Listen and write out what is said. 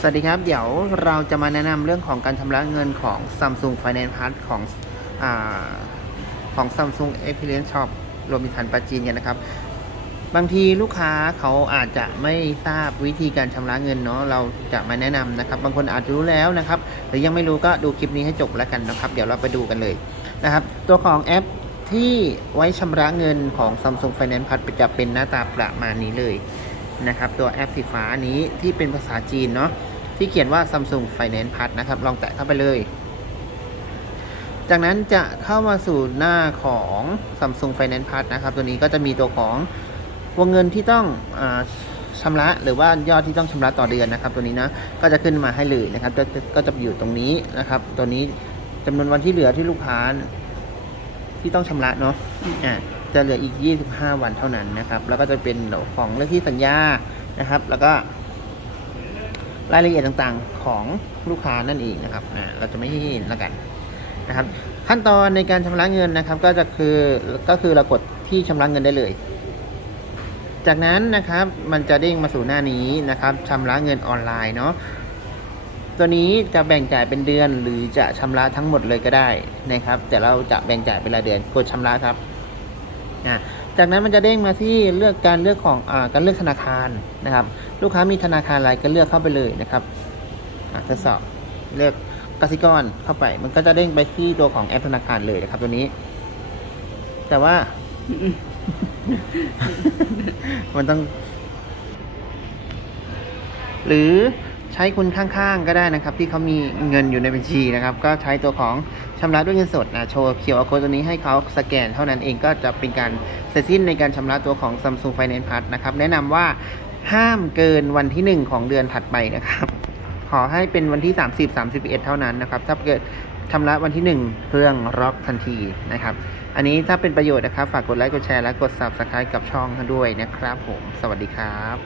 สวัสดีครับ เดี๋ยวเราจะมาแนะนำเรื่องของการชำระเงินของ Samsung Finance Plus ของอของ Samsung Experience Shop รวมมิทันปาจีนกันนะครับ บางทีลูกค้าเขาอาจจะไม่ทราบวิธีการชำระเงินเนาะเราจะมาแนะนำนะครับ บางคนอาจจะรู้แล้วนะครับ หรือยังไม่รู้ก็ดูคลิปนี้ให้จบแล้วกันนะครับ เดี๋ยวเราไปดูกันเลยนะครับ ตัวของแอปที่ไว้ชำระเงินของ Samsung Finance Plus จะเป็นหน้าตาประมาณนี้เลย นะครับ ตัวแอปสีฟ้านี้ที่เป็นภาษาจีนเนาะที่เขียนว่า Samsung Finance Plus นะครับ ลองแตะเข้าไปเลย จากนั้นจะเข้ามาสู่หน้าของ Samsung Finance Plus นะครับ ตัวนี้ก็จะมีตัวของวงเงินที่ต้องอชำระหรือว่ายอดที่ต้องชำระต่อเดือนนะครับ ตัวนี้นะก็จะขึ้นมาให้เลยนะครับก็จะอยู่ตรงนี้นะครับ ตัวนี้จำนวนวันที่เหลือที่ลูกค้าที่ต้องชำระเนาะอ่า จะเหลืออีก 25 วันเท่านั้นนะครับ แล้วก็จะเป็นของเลขที่สัญญานะครับ แล้วก็รายละเอียดต่างๆของลูกค้านั่นเองนะครับเราจะไม่ให้เห็นแล้วกันนะครับ ขั้นตอนในการชำระเงินนะครับ ก็จะคือก็คือเรากดที่ชำระเงินได้เลย จากนั้นนะครับมันจะเด้งมาสู่หน้านี้นะครับชำระเงินออนไลน์เนาะตัวนี้จะแบ่งจ่ายเป็นเดือนหรือจะชำระทั้งหมดเลยก็ได้นะครับ แต่เราจะแบ่งจ่ายเป็นรายเดือนกดชำระครับ อ่าจากนั้นมันจะเด้งมาที่เลือกการเลือกของอาการเลือกธนาคารนะครับ ลูกค้ามีธนาคารอะไรก็เลือกเข้าไปเลยนะครับอ่าทดสอบเลือกกสิกรเข้าไป มันก็จะเด้งไปที่ตัวของแอปธนาคารเลยนะครับ ตัวนี้ แต่ว่า มันต้อง หรือ ใช้คนข้างๆก็ได้นะครับ ที่เขามีเงินอยู่ในบัญชีนะครับ ก็ใช้ตัวของชำระด้วยเงินสดนะโชว์เคียวโค้ดตัวนี้ให้เขาสแกน เท่านั้นเองก็จะเป็นการเสร็จสิ้นในการชำระตัวของ Samsung Finance Plus นะครับแนะนำว่าห้ามเกินวันที่ 1 ของเดือนถัดไปนะครับ ขอให้เป็นวันที่ 30 31 เท่านั้นนะครับ ถ้าเกิดชำระวันที่ 1 เครื่องล็อกทันทีนะครับ อันนี้ถ้าเป็นประโยชน์นะครับ ฝากกดไลค์ กดแชร์ และกด Subscribe กับช่องด้วยนะครับผม สวัสดีครับ